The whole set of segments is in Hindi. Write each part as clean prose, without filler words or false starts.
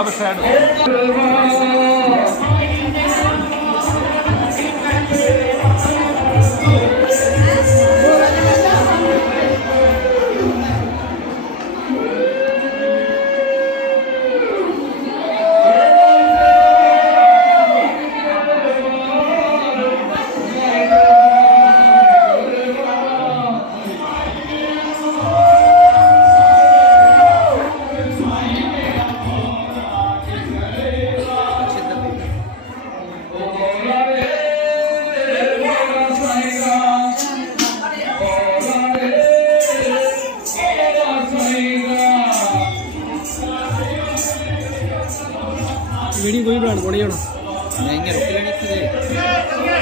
सब साइड वीडियो कोई ब्रांड पड़ी होना नहीं रोटी लेनी थी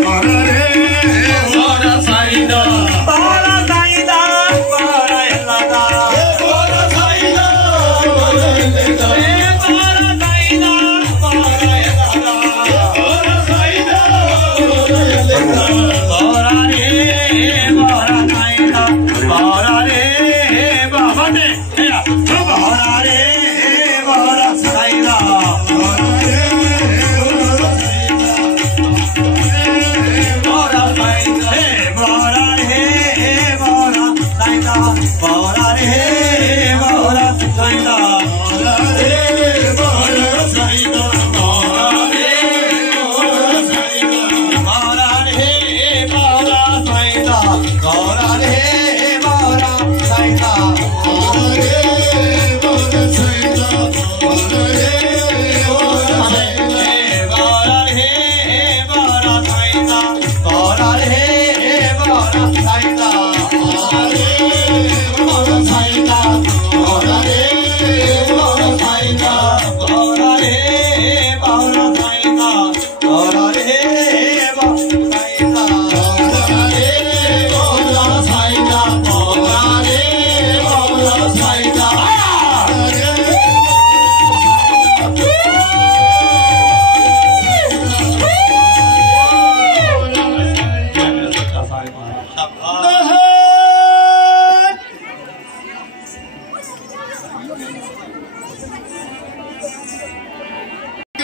Bora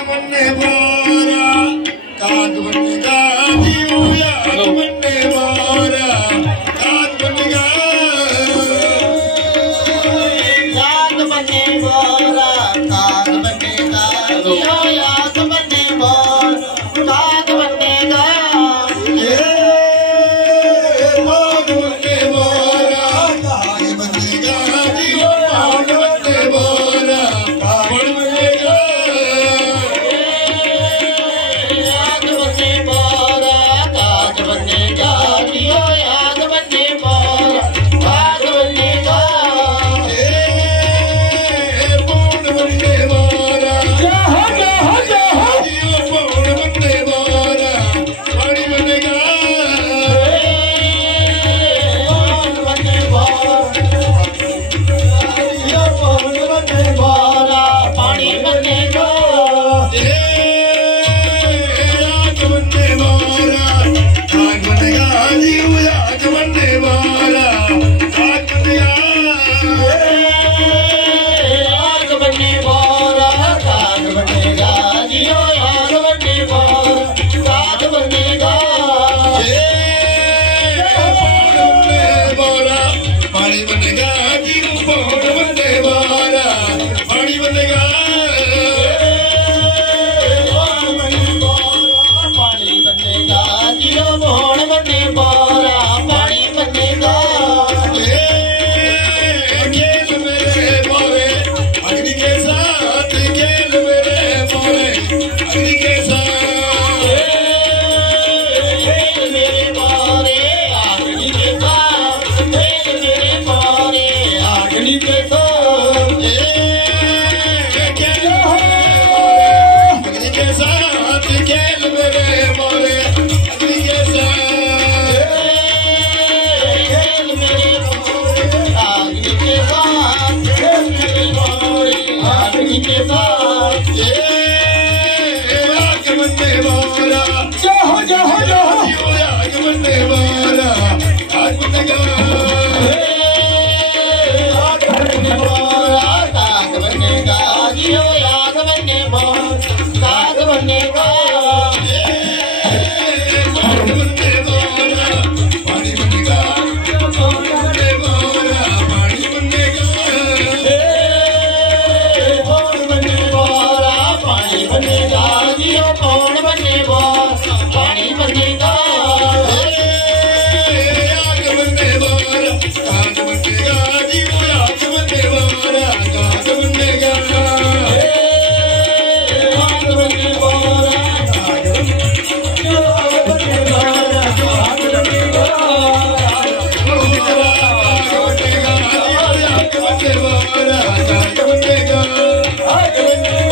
बनने वाला काग बनेगा जीव याद बनने वाला काग बनेगा याद बनने वाला काग बनेगा जीव याद बनने वाला काग बनेगा ये काग बनने वाला काग बनेगा जीव याद बनने वाला काग बनेगा याद बनने वाला काग बनेगा जीव याद बनने वाला काग बनेगा ये पूर्ण बनने वाला जीव पूर्ण बनने वाला पानी बनेगा पूर्ण बनने वाला जीव पूर्ण बनने वाला पानी बनेगा याद बनने वाला काग बनेगा जीव याद बनने वाला काग बनेगा याद बनने वाला काग बनेगा जीव याद बनने वाला काग बनेगा पानी बनेगा जीव पूर्ण बनने वाला पानी बनेगा पानी बनेगा जीव पूर्ण बनने वाला पानी बनेगा खेल मेरे मोरे अग्नि के साथ खेल मेरे मोरे अग्नि के साथ खेल मेरे मोरे अग्नि के साथ खेल मेरे मोरे अग्नि के साथ खेल अग्नि के साथ खेल मेरे मोरे अग्नि के साथ खेल मेरे मोरे अग्नि के साथ खेल मेरे मोरे अग्नि के साथ आग बनने वाला आग बनने वाला आग बनेगा आग बनने वाला आग बनेगा जीव आग बनने वाला आग बनेगा पानी बनने वाला पानी बनेगा पानी बनने वाला पानी बनेगा कौन बनने वाला पानी बनेगा जीव कौन बनने वाला पानी बनेगा आग बनने वाला आग बनेगा जीव आग बनने वाला आग बनेगा आग बनने वाला आग बनने वाला आग बनेगा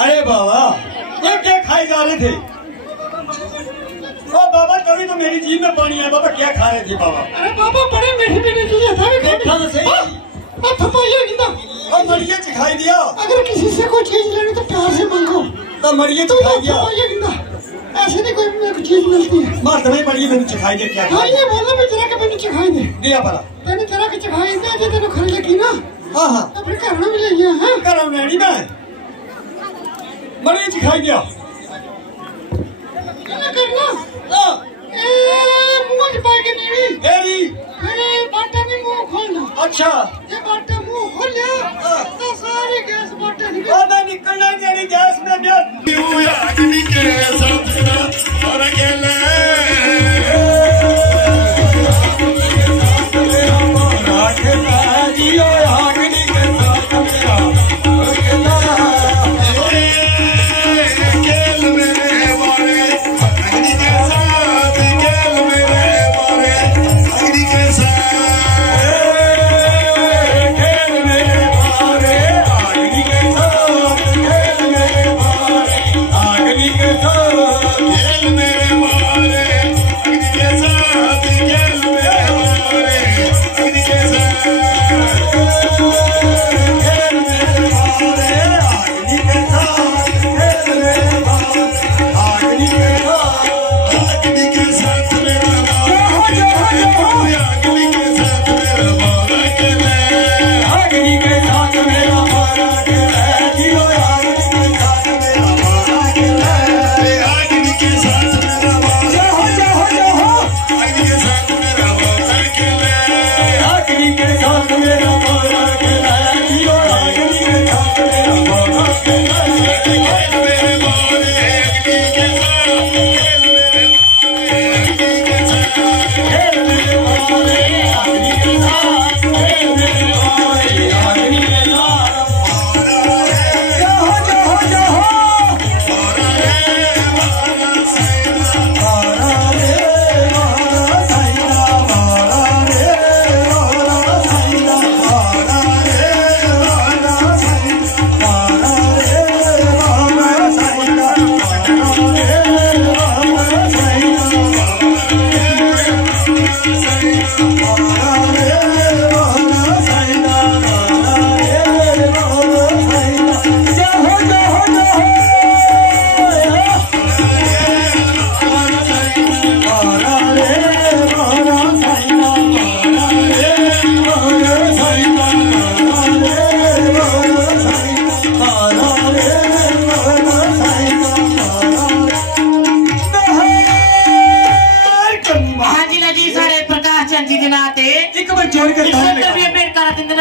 अरे बाबा ये क्या खाए जा रहे थे? ओ बाबा तभी तो मेरी जीभ में पानी आया। बाबा क्या खा रहे थे बाबा? अरे बाबा बड़े मीठे मीठे चीजें था। देखा तो सही। और मरिए चिखाई दिया। अगर किसी से कोई चीज लेनी तो प्यार से मांगो। तो मरिए चिखाई दिया। ऐसे नहीं कोई मेरे को चीज मिलती है। मार तुम्हें मरिए मैंने चिखाई दे क्या? हाँ ये बोलो मैं तेरा के मैंने चिखाई दे दिया भला। मैंने तेरा के चिखाई दे जो तेरे खरीदे की ना। हाँ हाँ। अपने घर में ले गया है। करो नैनी में मरिए चिखाई दिया। क्या करना? मुँह छिपाई के नहीं। तेरी। बाटा में मुँह खोलना। अच्छा। ये बाटा मुँह खोल लिया तो सारी गैस बाटा निकल। मैं निकलना नहीं गैस में अग्नि के साथ और अकेले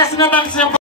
Yes, no,